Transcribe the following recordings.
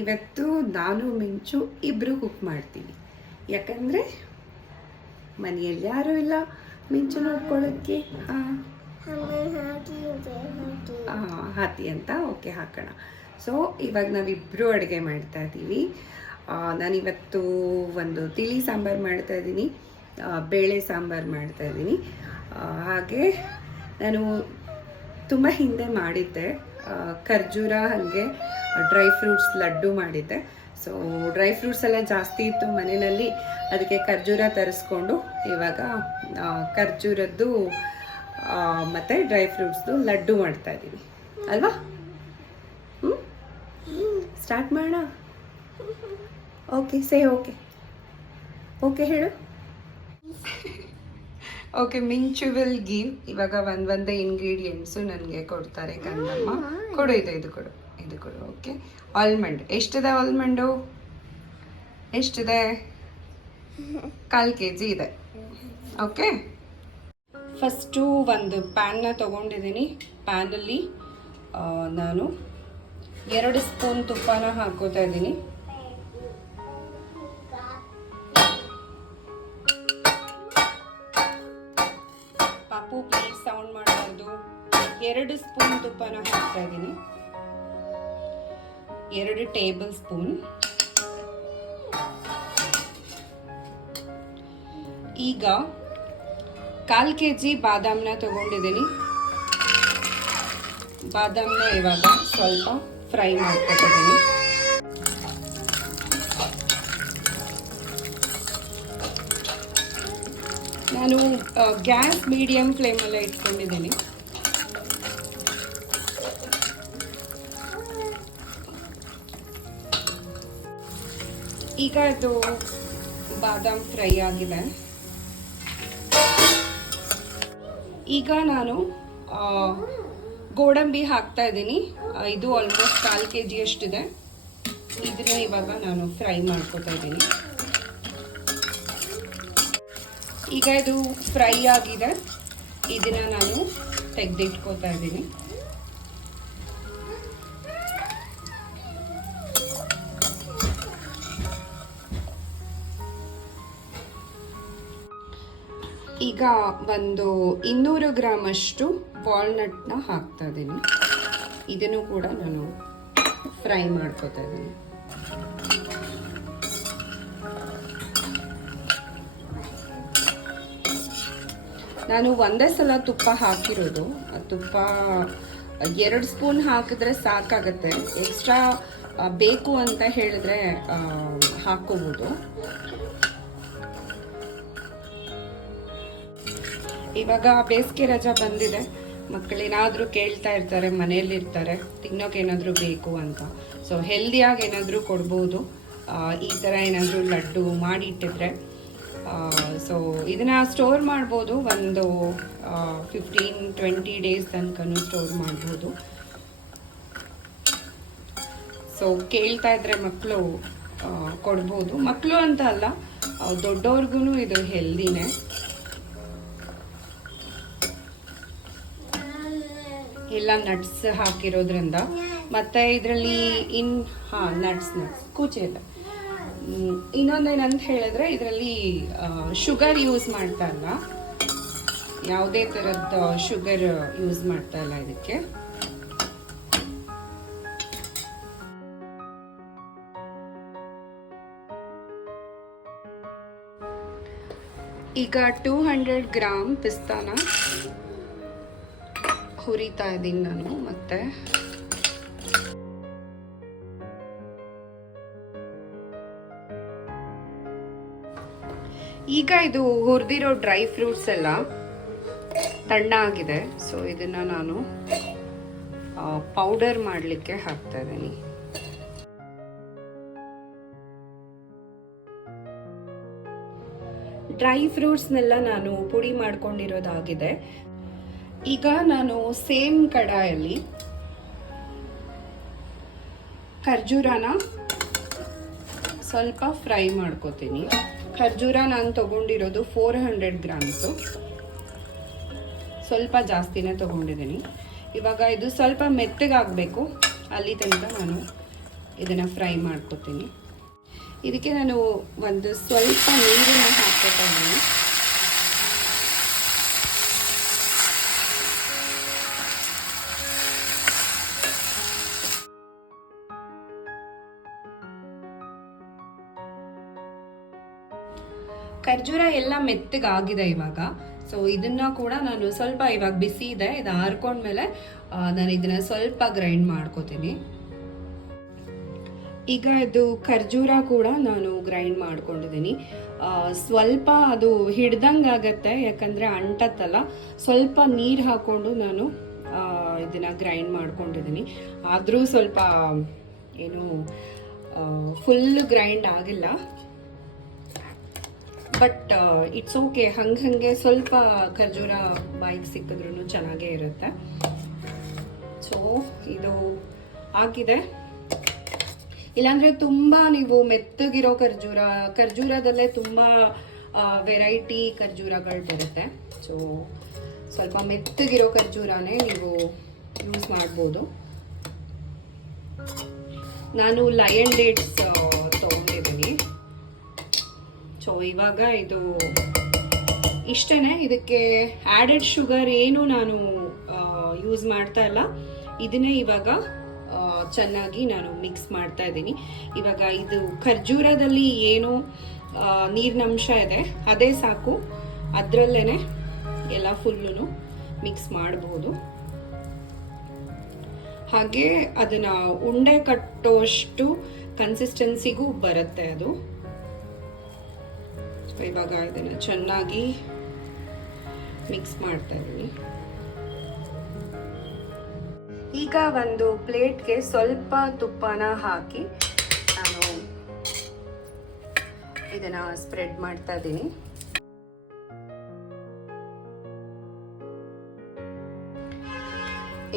ಇವತ್ತು ನಾನು ಮಿಂಚು ಇಬ್ಬರು ಕುಕ್ ಮಾಡ್ತೀವಿ ಯಾಕಂದರೆ ಮನೆಯಲ್ಲಿ ಯಾರೂ ಇಲ್ಲ. ಮಿಂಚು ನೋಡ್ಕೊಳ್ಳೋಕ್ಕೆ ಹಾಂ. ಹಾತಿ ಅಂತ ಓಕೆ ಹಾಕೋಣ. ಸೊ ಇವಾಗ ನಾವಿಬ್ಬರು ಅಡುಗೆ ಮಾಡ್ತಾ ಇದ್ದೀವಿ. ನಾನಿವತ್ತು ಒಂದು ತಿಳಿ ಸಾಂಬಾರು ಮಾಡ್ತಾ ಇದ್ದೀನಿ. ಬೇಳೆ ಸಾಂಬಾರು ಮಾಡ್ತಾ ಇದ್ದೀನಿ. ಹಾಗೆ ನಾನು ತುಂಬ ಹಿಂದೆ ಮಾಡಿದ್ದೆ. ಖರ್ಜೂರ ಹಾಗೆ ಡ್ರೈ ಫ್ರೂಟ್ಸ್ ಲಡ್ಡು ಮಾಡಿದ್ದೆ. ಸೊ ಡ್ರೈ ಫ್ರೂಟ್ಸ್ ಎಲ್ಲ ಜಾಸ್ತಿ ಇತ್ತು ಮನೆಯಲ್ಲಿ. ಅದಕ್ಕೆ ಖರ್ಜೂರ ತರಿಸ್ಕೊಂಡು ಇವಾಗ ಖರ್ಜೂರದ್ದು ಮತ್ತು ಮತ್ತೆ ಡ್ರೈ ಫ್ರೂಟ್ಸ್ದು ಲಡ್ಡು ಮಾಡ್ತಾ ಇದ್ದೀವಿ ಅಲ್ವಾ? ಹ್ಞೂ ಸ್ಟಾರ್ಟ್ ಮಾಡೋಣ? ಓಕೆ ಸೇ ಓಕೆ ಓಕೆ ಹೇಳು. ಓಕೆ ಮಿಂಚು ವಿಲ್ ಗಿವ್ ಇವಾಗ ಒಂದ್ ಒಂದೇ ಇಂಗ್ರೀಡಿಯೆಂಟ್ಸು ನನಗೆ ಕೊಡ್ತಾರೆ ಕಂದಮ್ಮ ಕೊಡು ಇದು ಇದು ಕೊಡು ಇದು ಕೊಡು ಓಕೆ ಆಲ್ಮಂಡ್ ಎಷ್ಟಿದೆ ಆಲ್ಮಂಡು ಎಷ್ಟಿದೆ? ಕಾಲು ಕೆ ಜಿ ಇದೆ. ಓಕೆ ಫಸ್ಟು ಒಂದು ಪ್ಯಾನ್ನ ತೊಗೊಂಡಿದ್ದೀನಿ. ಪ್ಯಾನಲ್ಲಿ ನಾನು ಎರಡು ಸ್ಪೂನ್ ತುಪ್ಪನ ಹಾಕೋತಾ ಇದ್ದೀನಿ. ತುಪ್ಪನ ಹಾಕ್ತಾ ಇದ್ದೀನಿ. ಎರಡು ಟೇಬಲ್ ಸ್ಪೂನ್. ಈಗ ಕಾಲು ಕೆ ಜಿ ಬಾದಾಮನ್ನ ತಗೊಂಡಿದ್ದೀನಿ. ಬಾದಾಮನ್ನ ಇವಾಗ ಸ್ವಲ್ಪ ಫ್ರೈ ಮಾಡ್ಕೊತಿದ್ದೀನಿ. ನಾನು ಗ್ಯಾಸ್ ಮೀಡಿಯಂ ಫ್ಲೇಮಲ್ಲೇ ಇಟ್ಕೊಂಡಿದ್ದೀನಿ. ಈಗ ಇದು ಬಾದಾಮ್ ಫ್ರೈ ಆಗಿದೆ. ಈಗ ನಾನು ಗೋಡಂಬಿ ಹಾಕ್ತಾ ಇದ್ದೀನಿ. ಇದು ಆಲ್ಮೋಸ್ಟ್ ಕಾಲು ಕೆ ಜಿ ಅಷ್ಟಿದೆ. ಇದನ್ನು ಇವಾಗ ನಾನು ಫ್ರೈ ಮಾಡ್ಕೋತಾ ಇದ್ದೀನಿ. ಈಗ ಇದು ಫ್ರೈ ಆಗಿದೆ. ಇದನ್ನ ನಾನು ತೆಗೆದಿಟ್ಕೋತಾ ಇದ್ದೀನಿ. ಈಗ ಒಂದು ಇನ್ನೂರು ಗ್ರಾಮ್ ಅಷ್ಟು ವಾಲ್ನಟ್ನ ಹಾಕ್ತಾ ಇದ್ದೀನಿ ಇದನ್ನು ಕೂಡ ನಾನು ಫ್ರೈ ಮಾಡ್ಕೋತಾ ಇದ್ದೀನಿ ನಾನು ಒಂದೇ ಸಲ ತುಪ್ಪ ಹಾಕಿರೋದು. ತುಪ್ಪ ಎರಡು ಸ್ಪೂನ್ ಹಾಕಿದ್ರೆ ಸಾಕಾಗತ್ತೆ. ಎಕ್ಸ್ಟ್ರಾ ಬೇಕು ಅಂತ ಹೇಳಿದ್ರೆ ಆ, ಹಾಕ್ಕೋಬೋದು. ಇವಾಗ ಬೇಸಿಗೆ ರಜಾ ಬಂದಿದೆ. ಮಕ್ಕಳೇನಾದರೂ ಕೇಳ್ತಾ ಇರ್ತಾರೆ ಮನೆಯಲ್ಲಿರ್ತಾರೆ ತಿನ್ನೋಕೆ ಏನಾದರೂ ಬೇಕು ಅಂತ. ಸೊ ಹೆಲ್ದಿಯಾಗಿ ಏನಾದರೂ ಕೊಡ್ಬೋದು. ಈ ಥರ ಏನಾದರೂ ಲಡ್ಡು ಮಾಡಿ ಇಟ್ಟಿದ್ರೆ. ಸೊ ಇದನ್ನು ಸ್ಟೋರ್ ಮಾಡ್ಬೋದು. ಒಂದು ಫಿಫ್ಟೀನ್ ಟ್ವೆಂಟಿ ಡೇಸ್ ತನಕನೂ ಸ್ಟೋರ್ ಮಾಡ್ಬೋದು. ಸೊ ಕೇಳ್ತಾ ಇದ್ರೆ ಮಕ್ಕಳು ಕೊಡ್ಬೋದು. ಮಕ್ಕಳು ಅಂತ ಅಲ್ಲ ದೊಡ್ಡವ್ರಿಗೂ ಇದು ಹೆಲ್ದಿನೇ ಎಲ್ಲ ನಟ್ಸ್ ಹಾಕಿರೋದ್ರಿಂದ. ಮತ್ತೆ ಇದರಲ್ಲಿ ಇನ್ ಹಾ ನಟ್ಸ್ ನಟ್ಸ್ ಕೂಚೆ ಹ್ಮ್, ಇನ್ನೊಂದೇನಂತ ಹೇಳಿದ್ರೆ ಇದರಲ್ಲಿ ಶುಗರ್ ಯೂಸ್ ಮಾಡ್ತಾ ಇಲ್ಲ. ಯಾವುದೇ ಥರದ ಶುಗರ್ ಯೂಸ್ ಮಾಡ್ತಾ ಇಲ್ಲ ಇದಕ್ಕೆ. ಈಗ ಟೂ ಹಂಡ್ರೆಡ್ ಗ್ರಾಮ್ ಪಿಸ್ತಾನ ಹುರಿತಾ ಇದ್ದೀನಿ ನಾನು, ಮತ್ತೆ? ಈಗ ಇದು ಹುರಿದಿರೋ ಡ್ರೈ ಫ್ರೂಟ್ಸ್ ಎಲ್ಲ ತಣ್ಣ ಆಗಿದೆ ಸೊ ಇದನ್ನ ನಾನು ಪೌಡರ್ ಮಾಡಲಿಕ್ಕೆ ಹಾಕ್ತಾ ಇದ್ದೀನಿ. ಡ್ರೈ ಫ್ರೂಟ್ಸ್ನೆಲ್ಲ ನಾನು ಪುಡಿ ಮಾಡ್ಕೊಂಡಿರೋದಾಗಿದೆ. ಈಗ ನಾನು ಸೇಮ್ ಕಡಾಯಲ್ಲಿ ಖರ್ಜೂರನ ಸ್ವಲ್ಪ ಫ್ರೈ ಮಾಡ್ಕೋತೀನಿ. ಖರ್ಜೂರ ನಾನು ತಗೊಂಡಿರೋದು ಫೋರ್ ಹಂಡ್ರೆಡ್ ಗ್ರಾಮ್ಸು ಸ್ವಲ್ಪ ಜಾಸ್ತಿನೇ ತಗೊಂಡಿದ್ದೀನಿ. ಇವಾಗ ಇದು ಸ್ವಲ್ಪ ಮೆತ್ತಗಾಗಬೇಕು. ಅಲ್ಲಿ ತನಕ ನಾನು ಇದನ್ನು ಫ್ರೈ ಮಾಡ್ಕೊತೀನಿ. ಇದಕ್ಕೆ ನಾನು ಒಂದು ಸ್ವಲ್ಪ ನೀರನ್ನು ಹಾಕ್ಕೊತಾ ಖರ್ಜೂರ ಎಲ್ಲ ಮೆತ್ತಗಾಗಿದೆ ಇವಾಗ. ಸೊ ಇದನ್ನ ಕೂಡ ನಾನು ಸ್ವಲ್ಪ ಇವಾಗ ಬಿಸಿ ಇದೆ, ಇದು ಆರ್ಕೊಂಡ್ಮೇಲೆ ನಾನು ಇದನ್ನ ಸ್ವಲ್ಪ ಗ್ರೈಂಡ್ ಮಾಡ್ಕೋತೀನಿ. ಈಗ ಇದು ಖರ್ಜೂರ ಕೂಡ ನಾನು ಗ್ರೈಂಡ್ ಮಾಡ್ಕೊಂಡಿದ್ದೀನಿ ಸ್ವಲ್ಪ ಅದು ಹಿಡ್ದಂಗೆ ಆಗತ್ತೆ, ಯಾಕಂದರೆ ಅಂಟತ್ತಲ್ಲ, ಸ್ವಲ್ಪ ನೀರು ಹಾಕ್ಕೊಂಡು ನಾನು ಇದನ್ನ ಗ್ರೈಂಡ್ ಮಾಡ್ಕೊಂಡಿದ್ದೀನಿ ಆದರೂ ಸ್ವಲ್ಪ, ಏನು ಫುಲ್ ಗ್ರೈಂಡ್ ಆಗಿಲ್ಲ. ಬಟ್ ಇಟ್ಸ್ ಓಕೆ ಹಂಗೆ ಹಂಗೆ ಸ್ವಲ್ಪ ಖರ್ಜೂರ ಬಾಯಿಗೆ ಸಿಕ್ಕಿದ್ರೂ ಚೆನ್ನಾಗೇ ಇರುತ್ತೆ. ಸೊ ಇದು ಆಗಿದೆ ಇಲ್ಲಾಂದರೆ ತುಂಬ ನೀವು ಮೆತ್ತಗಿರೋ ಖರ್ಜೂರ, ಖರ್ಜೂರದಲ್ಲೇ ತುಂಬ ವೆರೈಟಿ ಖರ್ಜೂರಗಳು ಬರುತ್ತೆ. ಸೊ ಸ್ವಲ್ಪ ಮೆತ್ತಗಿರೋ ಖರ್ಜೂರನೇ ನೀವು ಯೂಸ್ ಮಾಡ್ಬೋದು. ನಾನು ಲಯನ್ ಡೇಟ್ಸ್ ಸೊ, ಇವಾಗ ಇದು ಇಷ್ಟೇ ಇದಕ್ಕೆ ಆ್ಯಡೆಡ್ ಶುಗರ್ ಏನು ನಾನು ಯೂಸ್ ಮಾಡ್ತಾ ಇಲ್ಲ. ಇದನ್ನೇ ಇವಾಗ ಚೆನ್ನಾಗಿ ನಾನು ಮಿಕ್ಸ್ ಮಾಡ್ತಾ ಇದ್ದೀನಿ. ಇವಾಗ ಇದು ಖರ್ಜೂರದಲ್ಲಿ ಏನು ನೀರಿನಂಶ ಇದೆ, ಅದೇ ಸಾಕು. ಅದರಲ್ಲೇ ಎಲ್ಲ ಫುಲ್ಲು ಮಿಕ್ಸ್ ಮಾಡ್ಬೋದು. ಹಾಗೆ ಅದನ್ನು ಉಂಡೆ ಕಟ್ಟೋಷ್ಟು ಕನ್ಸಿಸ್ಟೆನ್ಸಿಗೂ ಬರುತ್ತೆ ಅದು. ಸೊ ಇವಾಗ ಇದನ್ನು ಚೆನ್ನಾಗಿ ಮಿಕ್ಸ್ ಮಾಡ್ತಾ ಇದ್ದೀನಿ. ಈಗ ಒಂದು ಪ್ಲೇಟ್ಗೆ ಸ್ವಲ್ಪ ತುಪ್ಪನ ಹಾಕಿ ನಾನು ಇದನ್ನು ಸ್ಪ್ರೆಡ್ ಮಾಡ್ತಾ ಇದ್ದೀನಿ.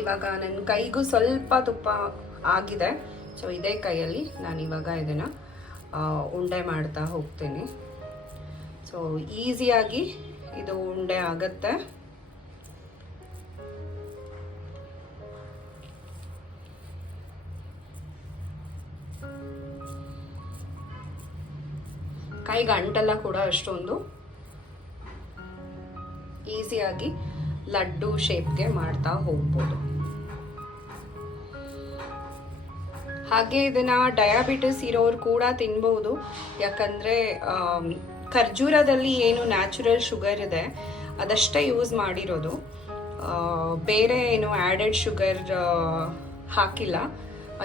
ಇವಾಗ ನನ್ನ ಕೈಗೂ ಸ್ವಲ್ಪ ತುಪ್ಪ ಆಗಿದೆ. ಸೊ ಇದೇ ಕೈಯಲ್ಲಿ ನಾನು ಇವಾಗ ಇದನ್ನು ಉಂಡೆ ಮಾಡ್ತಾ ಹೋಗ್ತೀನಿ. ಸೊ ಈಸಿಯಾಗಿ ಇದು ಉಂಡೆ ಆಗತ್ತೆ. ಕೈಗೆ ಅಂಟಲ್ಲ ಕೂಡ ಅಷ್ಟೊಂದು. ಈಸಿಯಾಗಿ ಲಡ್ಡು ಶೇಪ್ಗೆ ಮಾಡ್ತಾ ಹೋಗ್ಬೋದು. ಹಾಗೆ ಇದನ್ನ ಡಯಾಬಿಟಿಸ್ ಇರೋರು ಕೂಡ ತಿನ್ಬಹುದು ಯಾಕಂದ್ರೆ ಖರ್ಜೂರದಲ್ಲಿ ಏನು ನ್ಯಾಚುರಲ್ ಶುಗರ್ ಇದೆ, ಅದಷ್ಟೇ ಯೂಸ್ ಮಾಡಿರೋದು. ಬೇರೆ ಏನು ಆ್ಯಡೆಡ್ ಶುಗರ್ ಹಾಕಿಲ್ಲ.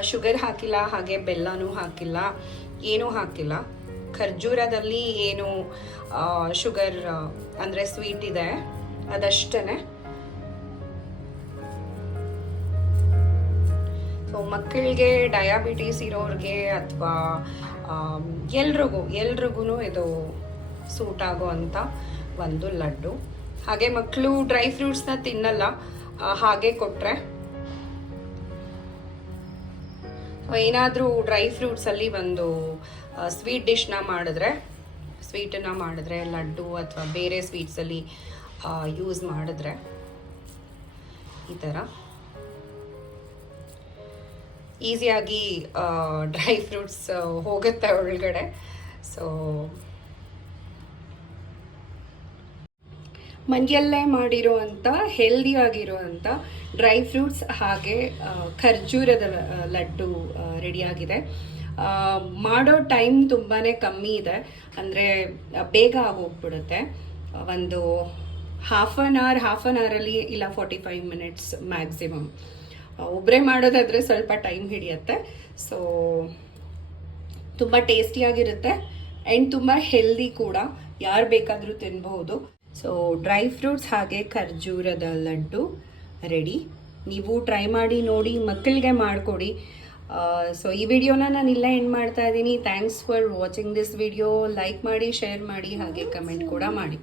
ಶುಗರ್ ಹಾಕಿಲ್ಲ, ಹಾಗೆ ಬೆಲ್ಲನೂ ಹಾಕಿಲ್ಲ, ಏನೂ ಹಾಕಿಲ್ಲ. ಖರ್ಜೂರದಲ್ಲಿ ಏನು ಶುಗರ್ ಅಂದರೆ ಸ್ವೀಟ್ ಇದೆ ಅದಷ್ಟೇ ಸೊ ಮಕ್ಕಳಿಗೆ ಡಯಾಬಿಟೀಸ್ ಇರೋರಿಗೆ ಅಥವಾ ಎಲ್ರಿಗೂ ಎಲ್ರಿಗೂ ಇದು ಸೂಟ್ ಆಗೋ ಅಂಥ ಒಂದು ಲಡ್ಡು. ಹಾಗೆ ಮಕ್ಕಳು ಡ್ರೈ ಫ್ರೂಟ್ಸ್ನ ತಿನ್ನಲ್ಲ ಹಾಗೆ ಕೊಟ್ಟರೆ ಏನಾದರೂ ಡ್ರೈ ಫ್ರೂಟ್ಸಲ್ಲಿ ಒಂದು ಸ್ವೀಟ್ ಡಿಶ್ನ ಮಾಡಿದ್ರೆ ಸ್ವೀಟನ್ನು ಮಾಡಿದ್ರೆ, ಲಡ್ಡು ಅಥವಾ ಬೇರೆ ಸ್ವೀಟ್ಸಲ್ಲಿ ಯೂಸ್ ಮಾಡಿದ್ರೆ, ಈ ಥರ ಈಸಿಯಾಗಿ ಡ್ರೈ ಫ್ರೂಟ್ಸ್ ಹೋಗುತ್ತೆ ಒಳಗಡೆ. ಸೊ ಮನೆಯಲ್ಲೇ ಮಾಡಿರುವಂಥ ಹೆಲ್ದಿ ಆಗಿರುವಂಥ ಡ್ರೈ ಫ್ರೂಟ್ಸ್ ಹಾಗೆ ಖರ್ಜೂರದ ಲಡ್ಡು ರೆಡಿಯಾಗಿದೆ ಮಾಡೋ ಟೈಮ್ ತುಂಬಾ ಕಮ್ಮಿ ಇದೆ. ಅಂದರೆ ಬೇಗ ಆಗೋಗ್ಬಿಡುತ್ತೆ. ಒಂದು half an hour half an ಅವರಲ್ಲಿ ಇಲ್ಲ ಫೋರ್ಟಿ ಫೈವ್ ಮಿನಿಟ್ಸ್ ಮ್ಯಾಕ್ಸಿಮಮ್ ಒಬ್ಬರೇ ಮಾಡೋದಾದರೆ ಸ್ವಲ್ಪ ಟೈಮ್ ಹಿಡಿಯುತ್ತೆ. ಸೊ ತುಂಬ ಟೇಸ್ಟಿಯಾಗಿರುತ್ತೆ ಆ್ಯಂಡ್ ತುಂಬ ಹೆಲ್ದಿ ಕೂಡ. ಯಾರು ಬೇಕಾದರೂ ತಿನ್ಬಹುದು. ಸೊ ಡ್ರೈ ಫ್ರೂಟ್ಸ್ ಹಾಗೆ ಖರ್ಜೂರದ ಲಡ್ಡು ರೆಡಿ ನೀವು ಟ್ರೈ ಮಾಡಿ ನೋಡಿ, ಮಕ್ಕಳಿಗೆ ಮಾಡಿಕೊಡಿ. ಸೊ ಈ ವಿಡಿಯೋನ ನಾನು ಇಲ್ಲೇ ಎಂಡ್ ಮಾಡ್ತಾ ಇದ್ದೀನಿ. Thanks for watching this video like ಮಾಡಿ ಶೇರ್ ಮಾಡಿ, ಹಾಗೆ ಕಮೆಂಟ್ ಕೂಡ ಮಾಡಿ.